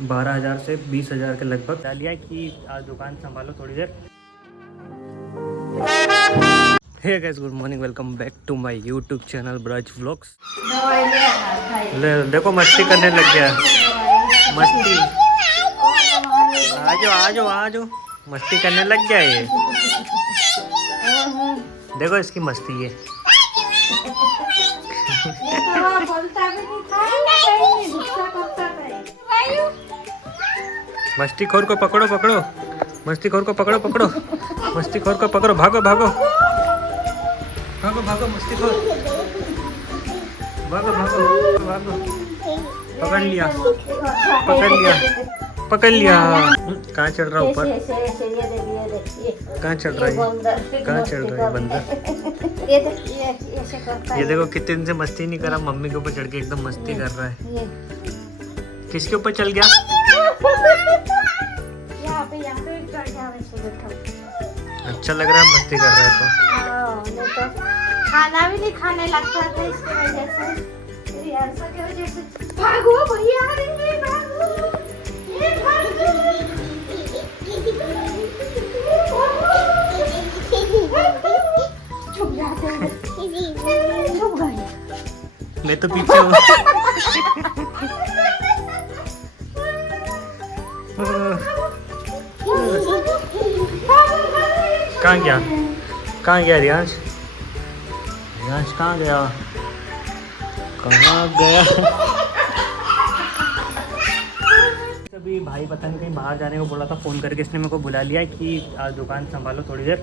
12,000 से 20,000 के लगभग डाल लिया कि आज दुकान संभालो थोड़ी देर। Hey guys, good morning, welcome back to my YouTube channel Braj vlogs. देखो मस्ती करने लग गया। मस्ती, आ जाओ, मस्ती करने लग गया ये। देखो इसकी मस्ती है। मस्ती खोर को पकड़ो, मस्ती खोर को पकड़ो, मस्ती खोर को पकड़ो, भागो, मस्ती खोर, भागो, पकड़ लिया। कहाँ चढ़ रहा ऊपर? कहाँ चढ़ रहा है बंदर? ये देखो कितने दिन से मस्ती नहीं करा, मम्मी के ऊपर चढ़ के एकदम मस्ती कर रहा है। किसके ऊपर चल गया? अच्छा लग रहा है, मस्ती कर रहा है तो खाना भी नहीं खाने लगता था इसकी वजह से, रिहर्सल की वजह से। भागो भैया, छुप जाते हैं, छुप गए। मैं तो पीछे हूँ। कहाँ गया रियांश कहाँ गया? अभी भाई पता नहीं कहीं बाहर जाने को बोला था, फ़ोन करके इसने मेरे को बुला लिया कि आज दुकान संभालो थोड़ी देर।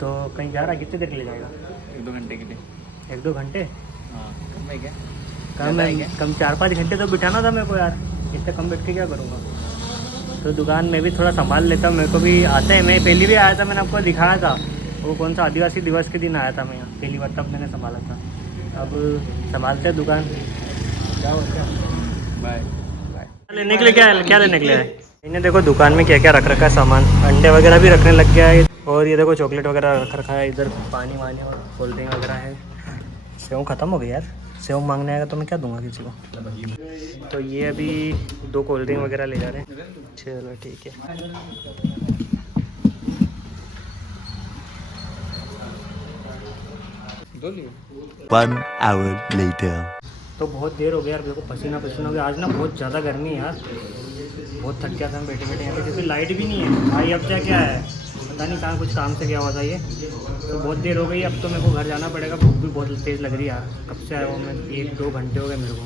तो कहीं जा रहा है, कितनी देर के लिए जाएगा? 1-2 घंटे के लिए। 1-2 घंटे? हाँ, कम है क्या? कम 4-5 घंटे तो बिठाना था मेरे को यार, इससे कम बैठ के क्या करूँगा। तो दुकान में भी थोड़ा संभाल लेता हूँ, मेरे को भी आता है। मैं पहली भी आया था, मैंने आपको दिखाया था, वो कौन सा आदिवासी दिवस के दिन आया था मैं यहाँ पहली बार, तब मैंने संभाला था। अब संभालते हैं दुकान। क्या बाय। लेने के लिए क्या लेने के लिए है? इन्हें देखो दुकान में क्या क्या रख रखा है सामान, अंडे वगैरह भी रखने लग गया है। और ये देखो चॉकलेट वगैरह रख रखा है, इधर पानी वानी और कोल्ड ड्रिंक वगैरह है। सेव ख़त्म हो गई यार, सेव मांगने आएगा तो मैं क्या दूंगा किसी को। तो ये अभी 2 कोल्ड ड्रिंक वगैरह ले जा रहे हैं। चलो ठीक है। 1 hour later. तो बहुत देर हो गया यार, मेरे को पसीना हो गया। आज ना बहुत ज़्यादा गर्मी है यार, बहुत थक गया था मैं बैठे यहाँ पे, क्योंकि लाइट भी नहीं है भाई। अब क्या है पता नहीं, कहाँ कुछ काम से गया हुआ था ये। तो बहुत देर हो गई, अब तो मेरे को घर जाना पड़ेगा। भूख भी बहुत तेज़ लग रही है यार, कब से आया हूँ मैं, 1-2 घंटे हो गए मेरे को,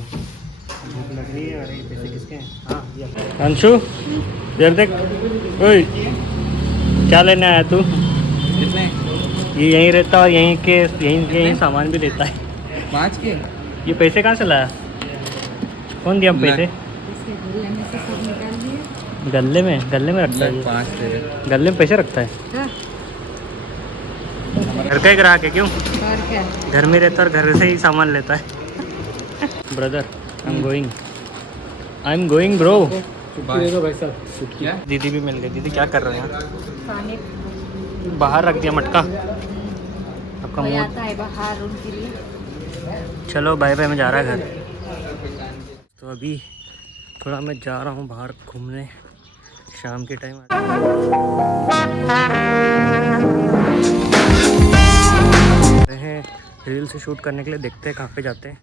भूख लग रही है। अरे पैसे किसके हैं? हाँ अंशु, देर देख, ओए क्या लेने आया तू? कितने? ये यहीं रहता और यहीं सामान भी लेता है। 5 के? ये पैसे कहाँ से लाया? कौन दिया पैसे? गले में रखता है ये? 5 दे दे। गले में पैसे रखता है? घर का ही ग्राहक है क्यों? घर में रहता और घर से ही सामान लेता है। Brother I am going bro. क्या? दीदी भी मिल गई। दीदी क्या कर रहे हैं? बाहर रख दिया मटका आपका मुँह। है बाहर उनके लिए। चलो बाय बाय, मैं जा रहा है घर। तो अभी थोड़ा मैं जा रहा हूँ बाहर घूमने, शाम के टाइम हैं रील से शूट करने के लिए। देखते हैं कहाँ पे जाते हैं।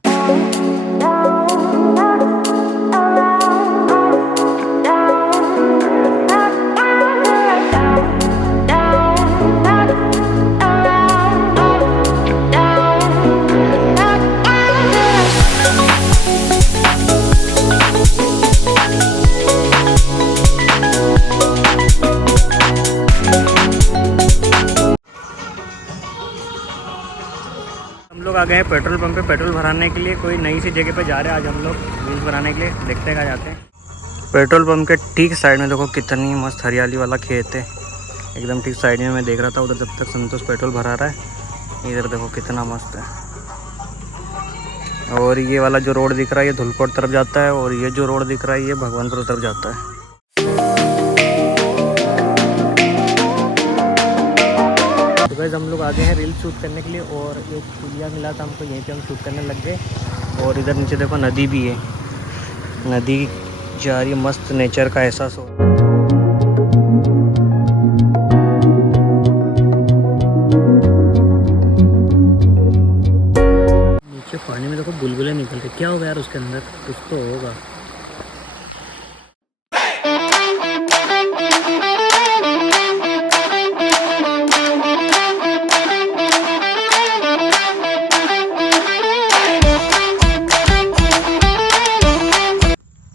हम लोग आ गए हैं पेट्रोल पंप पे पेट्रोल भराने के लिए। कोई नई सी जगह पे जा रहे हैं आज हम लोग रील्स बनाने के लिए। देखते हैं कहाँ जाते हैं। पेट्रोल पंप के ठीक साइड में देखो कितनी मस्त हरियाली वाला खेत है, एकदम ठीक साइड में मैं देख रहा था उधर, जब तक संतोष पेट्रोल भरा रहा है। इधर देखो कितना मस्त है। और ये वाला जो रोड दिख रहा है ये धुलकोट तरफ जाता है, और ये जो रोड दिख रहा है ये भगवानपुर तरफ जाता है। तो गाइस हम लोग आ गए हैं रील शूट करने के लिए, और एक पुलिया मिला था हमको, यहीं पे हम शूट करने लग गए। और इधर नीचे देखो नदी भी है, नदी जा रही है, मस्त नेचर का एहसास हो। नीचे पानी में देखो बुलबुले निकल रहे, क्या होगा यार उसके अंदर, कुछ तो होगा।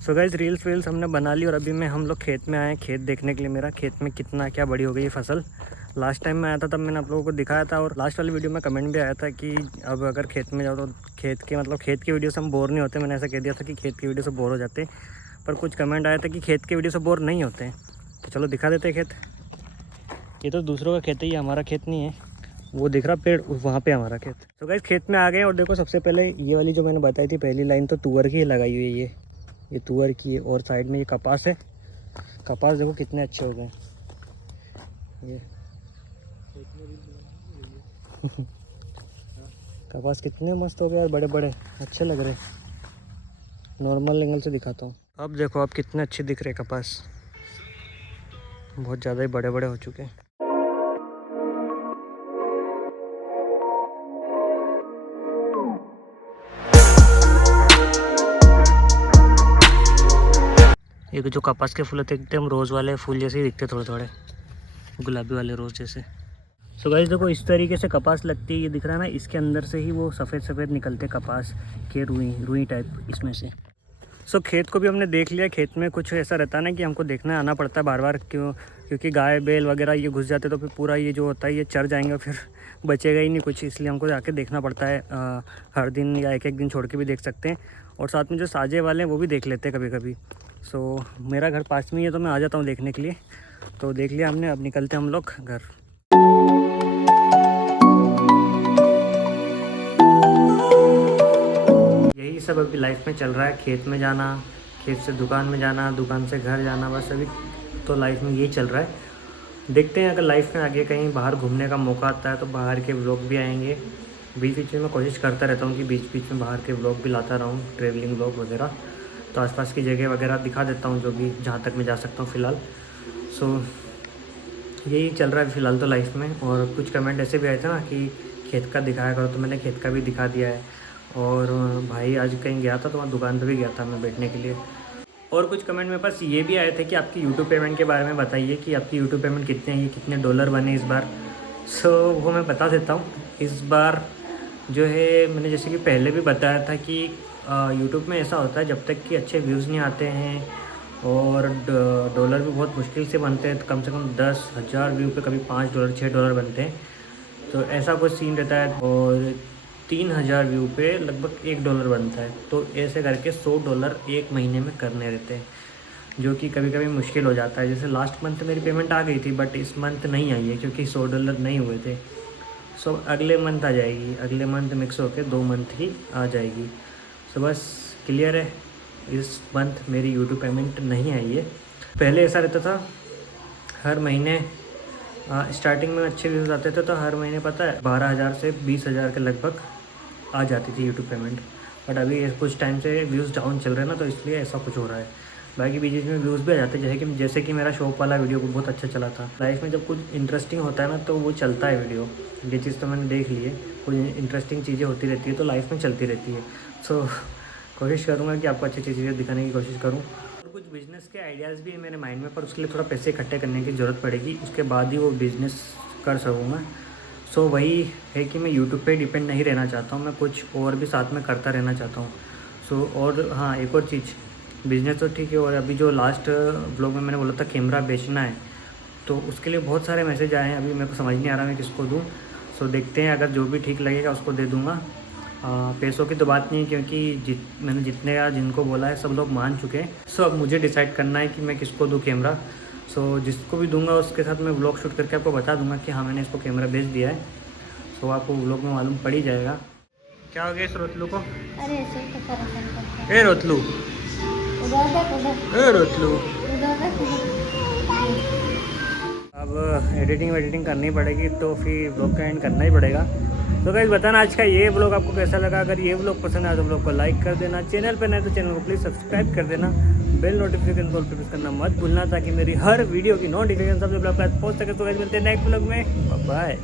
सो गाइस रील्स हमने बना ली और अभी मैं हम लोग खेत में आए हैं खेत देखने के लिए। मेरा खेत में कितना क्या बड़ी हो गई है फसल। लास्ट टाइम मैं आया था तब मैंने आप लोगों को दिखाया था और लास्ट वाली वीडियो में कमेंट भी आया था कि अब अगर खेत में जाओ तो खेत की वीडियो से हम बोर नहीं होते। मैंने ऐसा कह दिया था कि खेत की वीडियो से बोर हो जाते, पर कुछ कमेंट आया था कि खेत की वीडियो से बोर नहीं होते। तो चलो दिखा देते खेत। ये तो दूसरों का खेत है, ये हमारा खेत नहीं है। वो दिख रहा पेड़, वहाँ पे हमारा खेत। तो गाइस खेत में आ गए और देखो सबसे पहले ये वाली जो मैंने बताई थी पहली लाइन, तो तुअर की लगाई हुई है। ये तुअर की है और साइड में ये कपास है। कपास देखो कितने अच्छे हो गए ये कपास कितने मस्त हो गए यार, बड़े बड़े अच्छे लग रहे। नॉर्मल एंगल से दिखाता हूँ। अब देखो अब कितने अच्छे दिख रहे कपास, बहुत ज़्यादा ही बड़े बड़े हो चुके हैं। ये जो कपास के फूल होते एकदम रोज़ वाले फूल जैसे ही दिखते, थोड़े थोड़े गुलाबी वाले रोज़ जैसे। सो गाइस देखो इस तरीके से कपास लगती है, ये दिख रहा है ना, इसके अंदर से ही वो सफ़ेद सफ़ेद निकलते कपास के रुई टाइप इसमें से। सो खेत को भी हमने देख लिया। खेत में कुछ ऐसा रहता है ना कि हमको देखने आना पड़ता है बार बार, क्योंकि गाय बैल वगैरह ये घुस जाते तो फिर पूरा ये जो होता है ये चर जाएंगे, फिर बचेगा ही नहीं कुछ, इसलिए हमको जाके देखना पड़ता है। हर दिन या एक दिन छोड़ के भी देख सकते हैं और साथ में जो साजे वाले हैं वो भी देख लेते हैं कभी कभी। सो मेरा घर पास में ही है तो मैं आ जाता हूँ देखने के लिए। तो देख लिया हमने, अब निकलते हैं हम लोग घर। यही सब अभी लाइफ में चल रहा है, खेत में जाना, खेत से दुकान में जाना, दुकान से घर जाना, बस अभी तो लाइफ में यही चल रहा है। देखते हैं अगर लाइफ में आगे कहीं बाहर घूमने का मौका आता है तो बाहर के व्लॉग भी आएंगे। बीच बीच में मैं कोशिश करता रहता हूँ कि बीच बीच में बाहर के व्लॉग भी लाता रहूँ, ट्रैवलिंग व्लॉग वगैरह। तो आसपास की जगह वगैरह दिखा देता हूँ जो भी, जहाँ तक मैं जा सकता हूँ फ़िलहाल। सो यही चल रहा है फ़िलहाल तो लाइफ में। और कुछ कमेंट ऐसे भी आए थे ना कि खेत का दिखाया करो, तो मैंने खेत का भी दिखा दिया है। और भाई आज कहीं गया था तो वहाँ दुकान पे भी गया था मैं बैठने के लिए। और कुछ कमेंट मेरे पास ये भी आए थे कि आपकी यूट्यूब पेमेंट के बारे में बताइए कि आपकी यूट्यूब पेमेंट कितने हैं, कितने डॉलर बने इस बार। सो वो मैं बता देता हूँ। इस बार जो है मैंने जैसे कि पहले भी बताया था कि यूट्यूब में ऐसा होता है जब तक कि अच्छे व्यूज़ नहीं आते हैं और डॉलर भी बहुत मुश्किल से बनते हैं, तो कम से कम 10,000 व्यू पे कभी $5 $6 बनते हैं, तो ऐसा कुछ सीन रहता है। और 3,000 व्यू पे लगभग $1 बनता है। तो ऐसे करके $100 एक महीने में करने रहते हैं, जो कि कभी कभी मुश्किल हो जाता है। जैसे लास्ट मंथ मेरी पेमेंट आ गई थी बट इस मंथ नहीं आई है क्योंकि $100 नहीं हुए थे। सो अगले मंथ आ जाएगी, अगले मंथ मिक्स होकर 2 मंथ ही आ जाएगी। सो बस क्लियर है, इस मंथ मेरी यूट्यूब पेमेंट नहीं आई है। पहले ऐसा रहता था हर महीने स्टार्टिंग में अच्छे व्यूज़ आते थे तो हर महीने पता है 12,000 से 20,000 के लगभग आ जाती थी यूट्यूब पेमेंट। बट अभी कुछ टाइम से व्यूज़ डाउन चल रहे हैं ना, तो इसलिए ऐसा कुछ हो रहा है। बाकी बीच में व्यूज़ भी आ जाते हैं, जैसे कि मेरा शॉप वाला वीडियो बहुत अच्छा चला था। लाइफ में जब कुछ इंटरेस्टिंग होता है ना तो वो चलता है वीडियो। ये चीज़ तो मैंने देख ली है, कुछ इंटरेस्टिंग चीज़ें होती रहती है तो लाइफ में चलती रहती है। सो कोशिश करूँगा कि आपको अच्छी चीज़ें दिखाने की कोशिश करूँ। और कुछ बिज़नेस के आइडियाज़ भी है मेरे माइंड में, पर उसके लिए थोड़ा पैसे इकट्ठे करने की ज़रूरत पड़ेगी, उसके बाद ही वो बिज़नेस कर सकूँगा। सो वही है कि मैं यूट्यूब पे डिपेंड नहीं रहना चाहता हूँ, मैं कुछ और भी साथ में करता रहना चाहता हूँ। सो और हाँ, एक और चीज़, बिज़नेस तो ठीक है, और अभी जो लास्ट व्लॉग में मैंने बोला था कैमरा बेचना है, तो उसके लिए बहुत सारे मैसेज आए हैं। अभी मेरे को समझ नहीं आ रहा मैं किसको दूँ। सो देखते हैं, अगर जो भी ठीक लगेगा उसको दे दूँगा। पैसों की तो बात नहीं है क्योंकि मैंने जिनको बोला है सब लोग मान चुके हैं। सो अब मुझे डिसाइड करना है कि मैं किसको दूँ कैमरा। सो जिसको भी दूंगा उसके साथ मैं व्लॉग शूट करके आपको बता दूंगा कि हाँ मैंने इसको कैमरा बेच दिया है। सो आपको व्लॉग में मालूम पड़ ही जाएगा। क्या हो गया इस रोतलू को? अरे ऐसे तो परेशान करता है। ए रोतलू, उधर देख, उधर ए रोतलू। उधर देख, उधर। अब एडिटिंग करनी पड़ेगी तो फिर व्लॉग का एंड करना ही पड़ेगा। तो गाइस बताना आज का ये व्लॉग आपको कैसा लगा। अगर ये व्लॉग पसंद आया तो व्लॉग को लाइक कर देना, चैनल पर नए तो चैनल को प्लीज़ सब्सक्राइब कर देना, बेल नोटिफिकेशन कॉल पे प्रेस करना मत भूलना ताकि मेरी हर वीडियो की नोटिफिकेशन सबसे पहले आपके पास पहुंच सके। तो गाइस मिलते हैं नेक्स्ट व्लॉग में, बाय बाय।